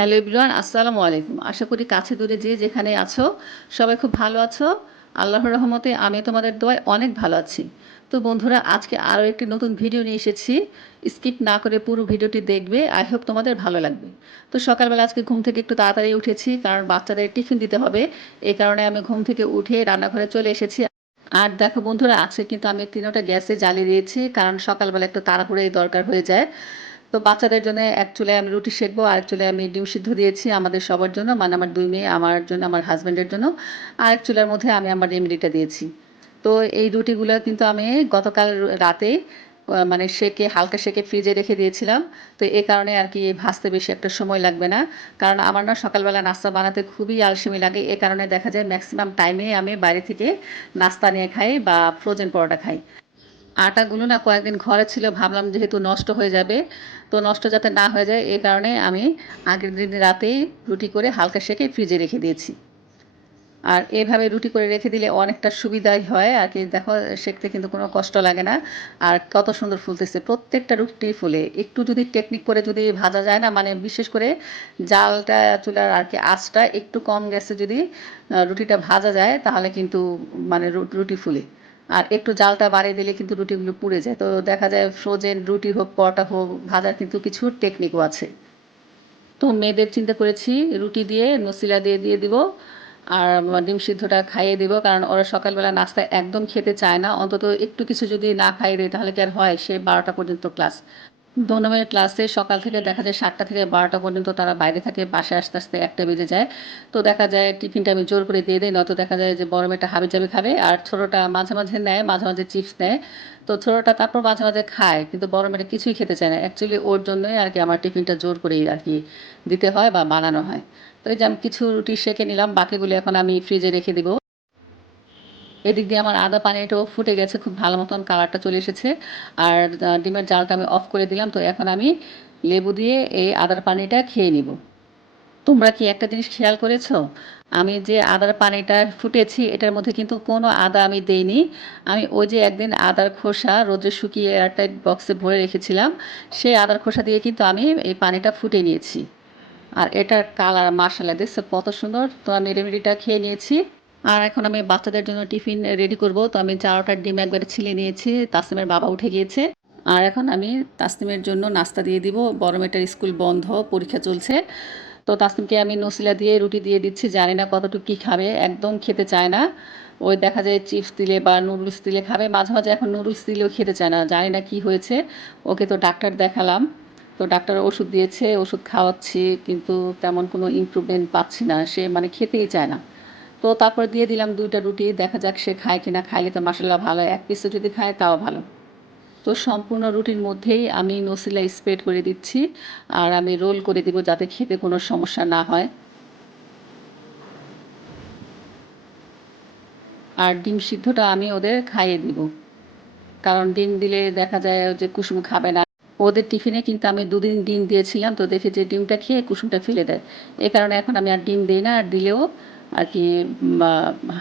Hello everyone, আসসালামু আলাইকুম। আশা করি কাছে দূরে যে যেখানে আছো, সবাই খুব ভালো আছো। আল্লাহর রহমতে আমি তোমাদের দোয়ায় অনেক ভালো আছি। তো বন্ধুরা, আজকে আরও একটি নতুন ভিডিও নিয়ে এসেছি। স্কিপ না করে পুরো ভিডিওটি দেখবে, আই হোপ তোমাদের ভালো লাগবে। তো সকালবেলা আজকে ঘুম থেকে একটু তাড়াতাড়ি উঠেছি, কারণ বাচ্চাদের টিফিন দিতে হবে। এই কারণে আমি ঘুম থেকে উঠে রান্নাঘরে চলে এসেছি। আর দেখো বন্ধুরা, আজকে কিন্তু আমি তিনোটা গ্যাসে জ্বালিয়ে দিয়েছি, কারণ সকালবেলা একটু তাড়াহুড়োই দরকার হয়ে যায়। তো বাচ্চাদের জন্য এক চুলে আমি রুটি সেঁকবো আর চুলে আমি ডিম সিদ্ধ দিয়েছি আমাদের সবার জন্য মানে আমার দুই মেয়ে, আমার জন্য, আমার হাজব্যান্ডের জন্য। আর এক চুলার মধ্যে আমি আমার রেমেডিটা দিয়েছি। তো এই রুটিগুলো কিন্তু আমি গতকাল রাতে মানে সেকে, হালকা সেকে ফ্রিজে রেখে দিয়েছিলাম। তো এই কারণে আর কি ভাজতে বেশি একটা সময় লাগবে না। কারণ আমার না সকালবেলা নাস্তা বানাতে খুবই আলসেমি লাগে। এ কারণে দেখা যায় ম্যাক্সিমাম টাইমে আমি বাইরে থেকে নাস্তা নিয়ে খাই বা ফ্রোজেন পরোটা খাই। আটাগুলো না কয়েকদিন ঘরে ছিল, ভাবলাম যেহেতু নষ্ট হয়ে যাবে, তো নষ্ট যাতে না হয়ে যায় এই কারণে আমি আগের দিন রাতেই রুটি করে হালকা সেকে ফ্রিজে রেখে দিয়েছি। আর এভাবে রুটি করে রেখে দিলে অনেকটা সুবিধাই হয়, আর কি দেখো, সেঁকতে কিন্তু কোনো কষ্ট লাগে না। আর কত সুন্দর ফুলতেছে, প্রত্যেকটা রুটি ফুলে। একটু যদি টেকনিক করে যদি ভাজা যায় না মানে বিশেষ করে জালটা, চুলার আর কি আঁচটা একটু কম গ্যাসে যদি রুটিটা ভাজা যায়, তাহলে কিন্তু মানে রুটি ফুলে। আর একটু জালটা বাড়িয়ে দিলে কিন্তু রুটিগুলো পুড়ে যায়। তো দেখা যায় ফ্রোজেন রুটি হোক, পরোটা হোক, ভাজার কিন্তু কিছু টেকনিকও আছে। তো মেয়েদের চিন্তা করেছি, রুটি দিয়ে নসিলা দিয়ে দিয়ে দিব আর ডিম সিদ্ধটা খাইয়ে দেবো, কারণ ওরা সকালবেলা নাস্তা একদম খেতে চায় না। অন্তত একটু কিছু যদি না খাইয়ে দেয় তাহলে কি আর হয়? সে বারোটা পর্যন্ত ক্লাস দোনমের ক্লাসে সকাল থেকে দেখা যায় সাতটা থেকে বারোটা পর্যন্ত তারা বাইরে থাকে, বাসায় আসতে আসতে একটা বেজে যায়। তো দেখা যায় টিফিনটা আমি জোর করে দিয়ে দিই, নয়তো দেখা যায় যে বড় মেয়েটা হাবি জাবি খাবে আর ছোটোটা মাঝে মাঝে নেয়, মাঝে মাঝে চিপস নেয়। তো ছোটোটা তারপর মাঝে মাঝে খায়, কিন্তু বড় মেয়েটা কিছুই খেতে চায় না। অ্যাকচুয়ালি ওর জন্যই আর কি আমার টিফিনটা জোর করেই আর কি দিতে হয় বা বানানো হয়। তো এই যে আমি কিছু রুটি সেঁকে নিলাম, বাকিগুলি এখন আমি ফ্রিজে রেখে দিব। এদিক দিয়ে আমার আদা পানিটাও ফুটে গেছে, খুব ভালো মতন কালারটা চলে এসেছে। আর ডিমের জালটা আমি অফ করে দিলাম, তো এখন আমি লেবু দিয়ে এই আদার পানিটা খেয়ে নিব। তোমরা কি একটা জিনিস খেয়াল করেছ? আমি যে আদার পানিটা ফুটেছি, এটার মধ্যে কিন্তু কোনো আদা আমি দেইনি। আমি ওই যে একদিন আদার খোসা রোদে শুকিয়ে এয়ারটাইট বক্সে ভরে রেখেছিলাম, সেই আদার খোসা দিয়ে কিন্তু আমি এই পানিটা ফুটে নিয়েছি। আর এটার কালার মার্শাল্লাহ দেখছ কত সুন্দর তো আমি রেমেডিটা খেয়ে নিয়েছি। আর এখন আমি বাচ্চাদের জন্য টিফিন রেডি করব। তো আমি চারোটার ডিম একবারে ছিলে নিয়েছি তাসিমের বাবা উঠে গিয়েছে। আর এখন আমি তাসনিমের জন্য নাস্তা দিয়ে দিব। বড় মেয়েটার স্কুল বন্ধ, পরীক্ষা চলছে। তো তাসনিমকে আমি নসিলা দিয়ে রুটি দিয়ে দিচ্ছি, জানি না কতটুকু কী খাবে, একদম খেতে চায় না। ওই দেখা যায় চিপস দিলে বা নুডলস দিলে খাবে, মাঝে মাঝে এখন নুডলস দিলেও খেতে চায় না, জানি না কি হয়েছে। ওকে তো ডাক্তার দেখালাম। তো ডাক্তার ওষুধ দিয়েছে, ওষুধ খাওয়াচ্ছি, কিন্তু তেমন কোনো ইমপ্রুভমেন্ট পাচ্ছি না। সে মানে খেতেই চায় না। তো তারপর দিয়ে দিলাম দুইটা রুটি, দেখা যাক সে খায় কিনা খাইলে তো মাসাল্লাহ ভালো, এক পিসও যদি খায় তাও ভালো। তো সম্পূর্ণ রুটির মধ্যেই আমি নসিলা স্প্রেড করে দিচ্ছি আর আমি রোল করে দিব যাতে খেতে কোনো সমস্যা না হয়। আর ডিম সিদ্ধটা আমি ওদের খাইয়ে দিব। কারণ ডিম দিলে দেখা যায় যে কুসুম খাবে না। ওদের টিফিনে কিন্তু আমি দুদিন ডিম দিয়েছিলাম, তো দেখে যে ডিমটা খেয়ে কুসুমটা ফেলে দেয়। এই কারণে এখন আমি আর ডিম দিই না, আর দিলেও আর কি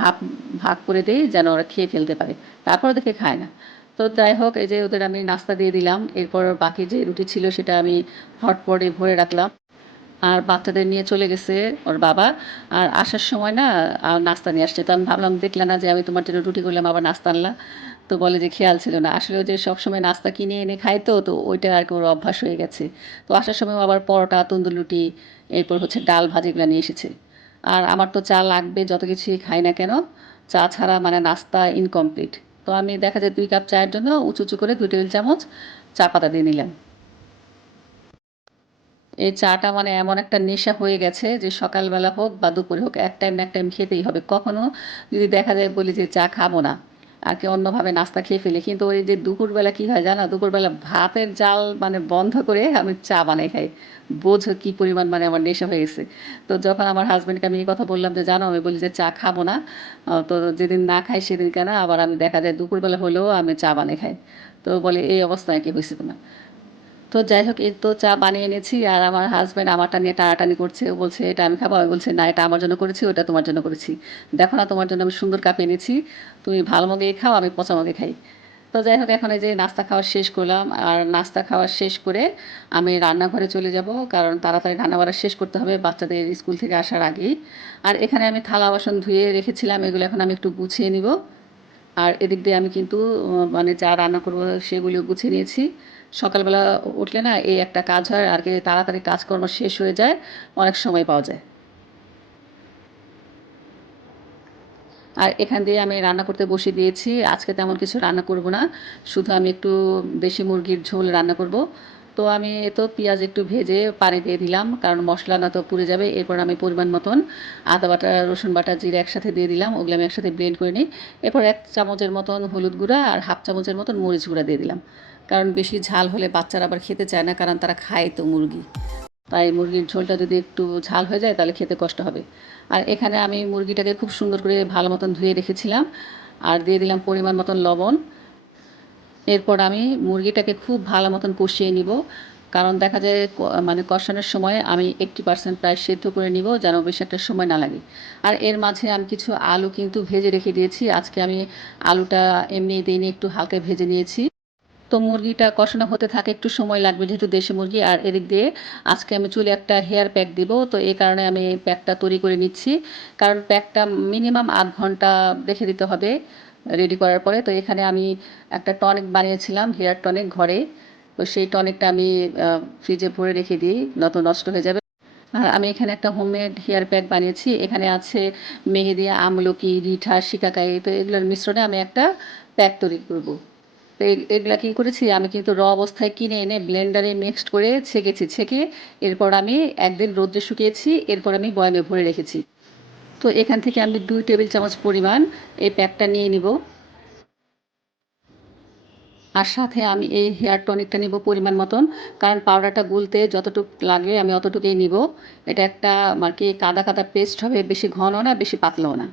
হাফ, ভাগ করে দিই যেন ওরা খেয়ে ফেলতে পারে। তারপর দেখে খায় না। তো যাই হোক, এই যে ওদের আমি নাস্তা দিয়ে দিলাম। এরপর বাকি যে রুটি ছিল সেটা আমি হটপটে ভরে রাখলাম। আর বাচ্চাদের নিয়ে চলে গেছে ওর বাবা। আর আসার সময় না, আর নাস্তা নিয়ে আসছে। তো আমি ভাবলাম, দেখলে না যে আমি তোমার জন্য রুটি করলাম, আবার নাস্তা আনলা তো বলে যে খেয়াল ছিল না। আসলে যে সবসময় নাস্তা কিনে এনে খায় তো তো ওইটা আর কি ওর অভ্যাস হয়ে গেছে। তো আসার সময় আবার পরোটা, তন্দুর রুটি, এরপর হচ্ছে ডাল ভাজিগুলো নিয়ে এসেছে। আর আমার তো চা লাগবে, যত কিছুই খাই না কেন, চা ছাড়া মানে নাস্তা ইনকমপ্লিট তো আমি দেখা যায় দুই কাপ চায়ের জন্য উঁচু উঁচু করে দুই টেবিল চামচ চা পাতা দিয়ে নিলাম। এই চাটা মানে এমন একটা নেশা হয়ে গেছে যে সকালবেলা হোক বা দুপুরে হোক, এক টাইম এক টাইম খেতেই হবে। কখনো যদি দেখা যায় বলি যে চা খাব না কি অন্যভাবে নাস্তা খেয়ে ফেলি। কিন্তু ওই যে দুপুরবেলা কি হয় জানো? দুপুরবেলা ভাতের জাল মানে বন্ধ করে আমি চা বানাই খাই। বোঝো কি পরিমাণ মানে আমার নেশা হয়ে গেছে। তো যখন আমার হাজব্যান্ডকে আমি এই কথা বললাম যে, জানো, আমি বলি যে, চা খাব না। তো যেদিন না খাই সেদিন কেন আবার আমি দেখা যায় দুপুরবেলা হলেও আমি চা বানাই খাই। তো বলে, এই অবস্থায় কি হয়েছে তোমার? তো যাই হোক, এই তো চা বানিয়ে এনেছি আর আমার হাজব্যান্ড আমারটা নিয়ে টানাটানি করছে। ও বলছে, এটা আমি খাব? আমি বলছে, না, এটা আমার জন্য করেছি, ওটা তোমার জন্য করেছি। দেখো না, তোমার জন্য আমি সুন্দর কাপ এনেছি। তুমি ভালো মগে খাও, আমি পচা মগে খাই। তো যাই হোক, এখন এই যে নাস্তা খাওয়া শেষ করলাম। আর নাস্তা খাওয়া শেষ করে আমি রান্নাঘরে চলে যাব, কারণ তাড়াতাড়ি রান্না বান্না শেষ করতে হবে বাচ্চাদের স্কুল থেকে আসার আগেই। আর এখানে আমি থালা বাসন ধুয়ে রেখেছিলাম, এগুলো এখন আমি একটু গুছিয়ে নিব। আর এদিক দিয়ে আমি কিন্তু মানে যা রান্না করব সেগুলো গুছিয়ে নিয়েছি। সকালবেলা উঠলে না এই একটা কাজ হয়, আর কি তাড়াতাড়ি কাজকর্ম শেষ হয়ে যায়, অনেক সময় পাওয়া যায়। আর এখান দিয়ে আমি রান্না করতে বসে দিয়েছি, আজকে তেমন কিছু রান্না করব না, শুধু আমি একটু দেশি মুরগির ঝোল রান্না করব। তো আমি এ তো পেঁয়াজ একটু ভেজে পানি দিয়ে দিলাম, কারণ মশলা না তো পুড়ে যাবে, এরপর আমি পরিমাণ মতন আদা বাটা, রসুন বাটা, জিরে একসাথে দিয়ে দিলাম, ওগুলো আমি একসাথে ব্লেন্ড করে নিই। এরপর এক চামচের মতন হলুদ গুঁড়া আর হাফ চামচের মতন মরিচ গুঁড়া দিয়ে দিলাম। কারণ বেশি ঝাল হলে বাচ্চারা আবার খেতে চায় না, কারণ তারা খায় তো মুরগি। তাই মুরগির ঝোলটা যদি একটু ঝাল হয়ে যায় তাহলে খেতে কষ্ট হবে। আর এখানে আমি মুরগিটাকে খুব সুন্দর করে ভালো মতন ধুয়ে রেখেছিলাম আর দিয়ে দিলাম পরিমাণ মতন লবণ। এরপর আমি মুরগিটাকে খুব ভালো মতন কষিয়ে নিব। কারণ দেখা যায় মানে কষানোর সময় আমি এইট্টি পার্সেন্ট প্রায় সেদ্ধ করে নিব যেন বেশি একটা সময় না লাগে। আর এর মাঝে আমি কিছু আলু কিন্তু ভেজে রেখে দিয়েছি। আজকে আমি আলুটা এমনি দিনে একটু হালকা ভেজে নিয়েছি। তো মুরগিটা কষানো হতে থাকে, একটু সময় লাগবে যেহেতু দেশি মুরগি, আর এদিক দিয়ে আজকে আমি চুলে একটা হেয়ার প্যাক দিব, তো এই কারণে আমি এই প্যাকটা তৈরি করে নিচ্ছি। কারণ প্যাকটা মিনিমাম আধ ঘণ্টা রেখে দিতে হবে রেডি করার পরে। তো এখানে আমি একটা টনিক বানিয়েছিলাম হেয়ার টনিক ঘরে। তো সেই টনিকটা আমি ফ্রিজে ভরে রেখে দিই, নয়তো নষ্ট হয়ে যাবে। আর আমি এখানে একটা হোমমেড হেয়ার প্যাক বানিয়েছি। এখানে আছে মেহেদি, আমলকি, রিঠা, শিকাকাই, তো এগুলোর মিশ্রণে আমি একটা প্যাক তৈরি করব। তো এগুলা কী করেছি? আমি কিন্তু র অবস্থায় কিনে এনে ব্লেন্ডারে মিক্সড করে ছেঁকেছি, ছেঁকে এরপর আমি একদিন রোদ্রে শুকিয়েছি, এরপর আমি বয়ামে ভরে রেখেছি। তো এখান থেকে আমি দুই টেবিল চামচ পরিমাণ এই প্যাকটা নিয়ে নিব। আর সাথে আমি এই হেয়ার টনিকটা নিব পরিমাণ মতন, কারণ পাউডারটা গুলতে যতটুকু লাগে আমি অতটুকুই নিব। এটা একটা আর কি কাদা কাদা পেস্ট হবে, বেশি ঘন না, বেশি পাতলাও না।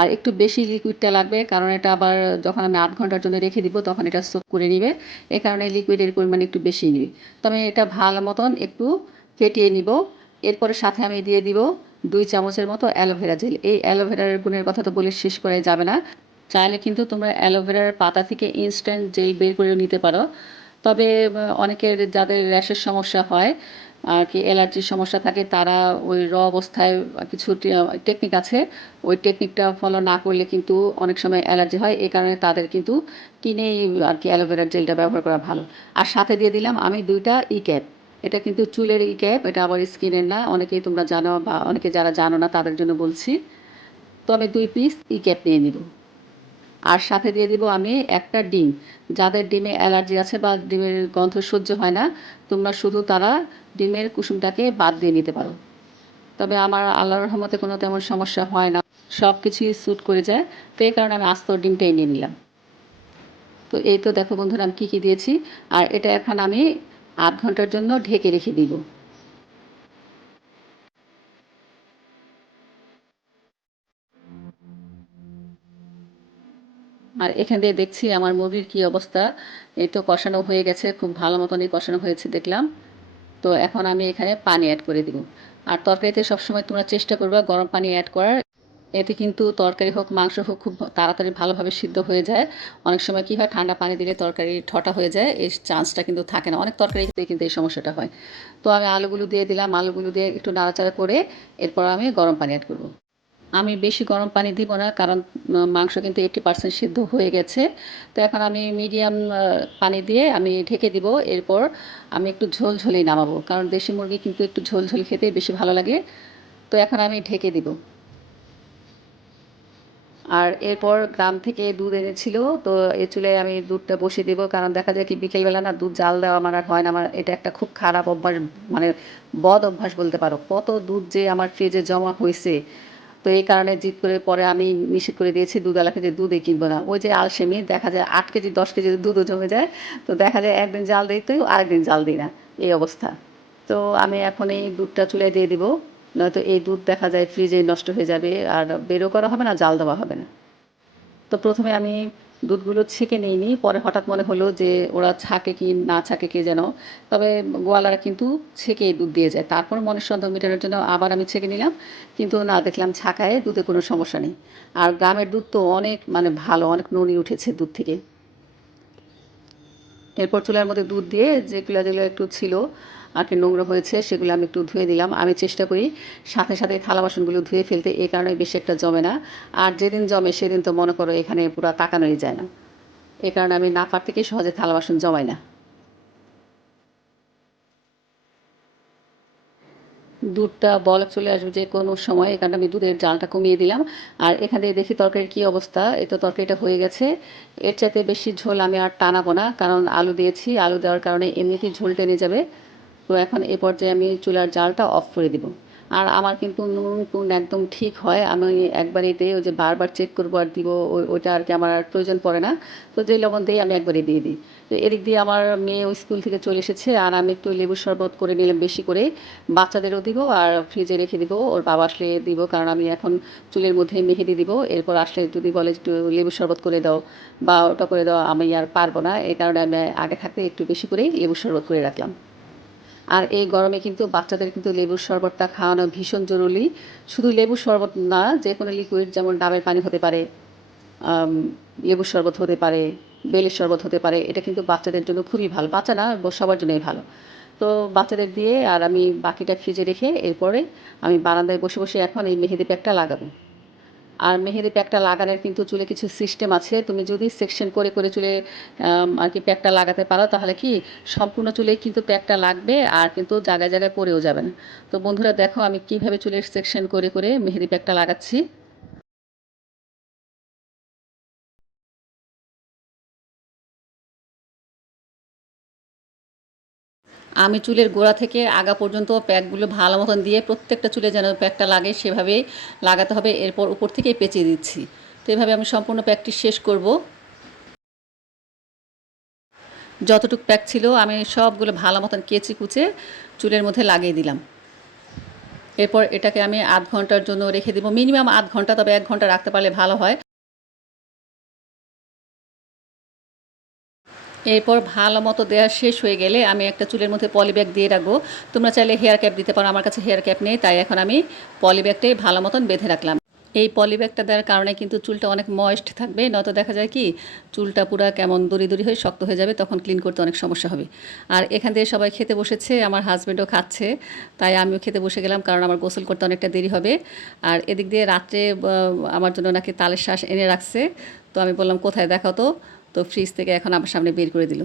আর একটু বেশি লিকুইডটা লাগবে, কারণ এটা আবার যখন আমি আধ ঘণ্টার জন্য রেখে দিব, তখন এটা সোপ করে নিবে। এই কারণে লিকুইডের পরিমাণ একটু বেশি নিবে। তো আমি এটা ভালো মতন একটু ফেটিয়ে নিব। এরপরে সাথে আমি দিয়ে দিব দুই চামচের মতো অ্যালোভেরা জেল এই অ্যালোভেরার গুণের কথা তো বলে শেষ করাই যাবে না। চাইলে কিন্তু তোমরা অ্যালোভেরার পাতা থেকে ইনস্ট্যান্ট জেল বের করেও নিতে পারো। তবে অনেকের যাদের র্যাশের সমস্যা হয় আর কি অ্যালার্জির সমস্যা থাকে, তারা ওই র অবস্থায় কিছু টেকনিক আছে। ওই টেকনিকটা ফলো না করলে কিন্তু অনেক সময় অ্যালার্জি হয়। এই কারণে তাদের কিন্তু কিনেই আর কি অ্যালোভেরার জেলটা ব্যবহার করা ভালো। আর সাথে দিয়ে দিলাম আমি দুইটা ই ক্যাপ এটা কিন্তু চুলের ই ক্যাপ এটা আবার স্কিনের না। অনেকেই তোমরা জানো বা অনেকে যারা জানো না, তাদের জন্য বলছি। তো আমি দুই পিস ই ক্যাপ নিয়ে নিব। আর সাথে দিয়ে দিব আমি একটা ডিম। যাদের ডিমে অ্যালার্জি আছে বা ডিমের গন্ধ সহ্য হয় না, তোমরা শুধু তারা ডিমের কুসুমটাকে বাদ দিয়ে নিতে পারো। তবে আমার আল্লাহর রহমতে কোনো তেমন সমস্যা হয় না। সব কিছুই স্যুট করে যায়। তো এই কারণে আমি আস্ত ডিমটাই নিয়ে নিলাম। তো এই তো দেখো বন্ধুরা, আমি কী কী দিয়েছি। আর এটা এখন আমি আধ ঘণ্টার জন্য ঢেকে রেখে দিব। আর এখান দিয়ে দেখছি আমার মুরগির কি অবস্থা। এই তো কষানো হয়ে গেছে, খুব ভালো মতনই কষানো হয়েছে দেখলাম। তো এখন আমি এখানে পানি অ্যাড করে দিব। আর তরকারিতে সবসময় তোমরা চেষ্টা করবে গরম পানি অ্যাড করার। এতে কিন্তু তরকারি হোক, মাংস হোক, খুব তাড়াতাড়ি ভালোভাবে সিদ্ধ হয়ে যায়। অনেক সময় কী হয়, ঠান্ডা পানি দিলে তরকারি ঠটা হয়ে যায়। এই চান্সটা কিন্তু থাকে না। অনেক তরকারিতে কিন্তু এই সমস্যাটা হয়। তো আমি আলুগুলো দিয়ে দিলাম। আলুগুলো দিয়ে একটু নাড়াচাড়া করে এরপর আমি গরম পানি অ্যাড করব। আমি বেশি গরম পানি দিব না, কারণ মাংস কিন্তু এইটি পার্সেন্ট সিদ্ধ হয়ে গেছে। তো এখন আমি মিডিয়াম পানি দিয়ে আমি ঢেকে দিব। এরপর আমি একটু ঝোল ঝোলেই নামাবো, কারণ দেশি মুরগি কিন্তু একটু ঝোল ঝোল খেতে বেশি ভালো লাগে। তো এখন আমি ঢেকে দিব। আর এরপর গ্রাম থেকে দুধ এনেছিল, তো এ চুলে আমি দুধটা বসিয়ে দেবো, কারণ দেখা যায় কি বিকেলবেলা না দুধ জাল দেওয়া আমার আর হয় না। আমার এটা একটা খুব খারাপ অভ্যাস মানে বদ অভ্যাস বলতে পারো। কত দুধ যে আমার ফ্রিজে জমা হয়েছে তো এই কারণে জিদ করে পরে আমি নিষেধ করে দিয়েছি দুধওয়ালাকে যে দুধে কিনবো না। ওই যে আলসেমি, দেখা যায় আট কেজি, দশ কেজি দুধও জমে যায়, তো দেখা যায় একদিন জাল দিই তো আরেকদিন জাল দিই না। এই অবস্থা। তো আমি এখন এই দুধটা চুলে দিয়ে দিব, নয়তো এই দুধ দেখা যায় ফ্রিজে নষ্ট হয়ে যাবে, আর বেরো করা হবে না, জাল দেওয়া হবে না। তো প্রথমে আমি দুধগুলো ছেঁকে নিইনি পরে হঠাৎ মনে হলো যে ওরা ছাকে কি না ছাকে কে যেন। তবে গোয়ালারা কিন্তু ছেঁকেই দুধ দিয়ে যায়। তারপর মনের সন্দেহ মেটানোর জন্য আবার আমি ছেঁকে নিলাম। কিন্তু না, দেখলাম ছাকায় দুধে কোনো সমস্যা নেই। আর গ্রামের দুধ তো অনেক মানে ভালো, অনেক নুনি উঠেছে দুধ থেকে। এরপর চুলার মধ্যে দুধ দিয়ে যেগুলো যেগুলো একটু ছিল আর কি নোংরা হয়েছে, সেগুলো আমি একটু ধুয়ে দিলাম। আমি চেষ্টা করি সাথে সাথে থালা বাসনগুলো ধুয়ে ফেলতে, এই কারণে বেশি একটা জমে না। আর যেদিন জমে সেদিন তো মনে করো এখানে পুরো তাকানোই যায় না। এ কারণে আমি না পার থেকে সহজে থালা বাসন জমাই না। দুধটা বলক চলে আসবে যে কোনো সময় এখানে আমি দুধের জালটা কমিয়ে দিলাম। আর এখান দেখি তরকারির কী অবস্থা, এই তো তরকারিটা হয়ে গেছে। এর চাইতে বেশি ঝোল আমি আর টানাবো না, কারণ আলু দিয়েছি। আলু দেওয়ার কারণে এমনিতেই ঝোল টেনে যাবে। তো এখন এ পর্যায়ে আমি চুলার জালটা অফ করে দিব। আর আমার কিন্তু নুন টুন একদম ঠিক হয়, আমি একবারেতে ওই যে বারবার চেক করব আর দিব ওই ওইটা আর কি আমার প্রয়োজন পড়ে না। তো যেই লবণ দিই আমি একবারে দিয়ে দিই। তো এদিক দিয়ে আমার মেয়ে স্কুল থেকে চলে এসেছে আর আমি একটু লেবুর শরবত করে নিলাম বেশি করে। বাচ্চাদেরও দিব আর ফ্রিজে রেখে দিব, ওর বাবা আসলে দিব কারণ আমি এখন চুলের মধ্যে মেহেদি দিব। এরপর আসলে যদি বলে একটু লেবুর শরবত করে দাও বা ওটা করে দাও, আমি আর পারব না। এই কারণে আমি আগে থাকতে একটু বেশি করেই লেবুর শরবত করে রাখলাম। আর এই গরমে কিন্তু বাচ্চাদের কিন্তু লেবুর শরবতটা খাওয়ানো ভীষণ জরুরি। শুধু লেবুর শরবত না যে কোনো লিকুইড যেমন ডাবের পানি হতে পারে লেবুর শরবত হতে পারে বেলের শরবত হতে পারে। এটা কিন্তু বাচ্চাদের জন্য খুবই ভালো। বাচ্চা না সবার জন্যই ভালো। তো বাচ্চাদের দিয়ে আর আমি বাকিটা ফ্রিজে রেখে এরপরে আমি বারান্দায় বসে বসে এখন এই মেহেদি প্যাকটা লাগাবো। আর মেহেদি প্যাকটা লাগানোর কিন্তু চুলে কিছু সিস্টেম আছে। তুমি যদি সেকশন করে করে চুলে আর কি প্যাকটা লাগাতে পারো, তাহলে কি সম্পূর্ণ চুলে কিন্তু প্যাকটা লাগবে আর কিন্তু জায়গায় জায়গায় পড়েও যাবে না। তো বন্ধুরা দেখো আমি কীভাবে চুলের সেকশন করে করে মেহেদি প্যাকটা লাগাচ্ছি। আমি চুলের গোড়া থেকে আগা পর্যন্ত প্যাকগুলো ভালো মতন দিয়ে প্রত্যেকটা চুলে যেন প্যাকটা লাগে, সেভাবেই লাগাতে হবে। এরপর উপর থেকেই পেঁচিয়ে দিচ্ছি। তো এভাবে আমি সম্পূর্ণ প্যাকটি শেষ করব। যতটুকু প্যাক ছিল, আমি সবগুলো ভালো মতন কেচি কুচে চুলের মধ্যে লাগিয়ে দিলাম। এরপর এটাকে আমি আধ ঘণ্টার জন্য রেখে দিব। মিনিমাম আধ ঘণ্টা, তবে এক ঘণ্টা রাখতে পারলে ভালো হয়। এরপর ভালো মতো দেওয়া শেষ হয়ে গেলে আমি একটা চুলের মধ্যে পলিব্যাগ দিয়ে রাখব। তোমরা চাইলে হেয়ার ক্যাপ দিতে পারো, আমার কাছে হেয়ার ক্যাপ নেই, তাই এখন আমি পলিব্যাগটাই ভালো মতন বেঁধে রাখলাম। এই পলিব্যাগটা দেওয়ার কারণে কিন্তু চুলটা অনেক ময়েস্ট থাকবে, নয়তো দেখা যায় কি, চুলটা পুরো কেমন দড়ি দড়ি হয়ে শক্ত হয়ে যাবে, তখন ক্লিন করতে অনেক সমস্যা হবে। আর এখান থেকে সবাই খেতে বসেছে, আমার হাজব্যান্ডও খাচ্ছে, তাই আমিও খেতে বসে গেলাম, কারণ আমার গোসল করতে অনেকটা দেরি হবে। আর এদিক দিয়ে রাত্রে আমার জন্য নাকি তালের শ্বাস এনে রাখছে, তো আমি বললাম, কোথায় দেখাও তো? তো ফ্রিজ থেকে এখন আমার সামনে বের করে দিল।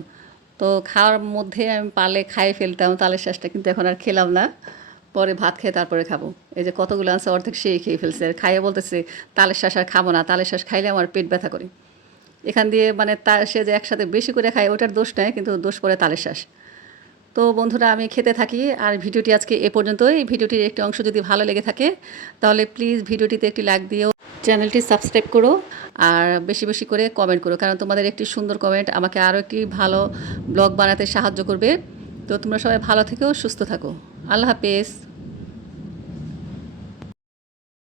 তো খাওয়ার মধ্যে আমি পালে খাইয়ে ফেলতাম, তালের শ্বাসটা কিন্তু এখন আর খেলাম না। পরে ভাত খেয়ে তারপরে খাব। এই যে কতগুলো আছে অর্ধেক সেই খেয়ে ফেলছে। আর খাইয়ে বলতেছে, তালের শ্বাস আর খাব না, তালের শ্বাস খাইলে আমার পেট ব্যথা করে। এখান দিয়ে মানে তা সে যে একসাথে বেশি করে খায়, ওটার দোষ নেয় কিন্তু দোষ পড়ে তালের শ্বাস তো বন্ধুরা, আমি খেতে থাকি। আর ভিডিওটি আজকে এ পর্যন্তই। ভিডিওটির একটি অংশ যদি ভালো লেগে থাকে, তাহলে প্লিজ ভিডিওটিতে একটি লাইক দিও। চ্যানেলটি সাবস্ক্রাইব করো আর বেশি বেশি করে কমেন্ট করো, কারণ তোমাদের একটি সুন্দর কমেন্ট আমাকে আরও একটি ভালো ব্লগ বানাতে সাহায্য করবে। তো তোমরা সবাই ভালো থেকো, সুস্থ থাকো। আল্লাহ হাফেজ।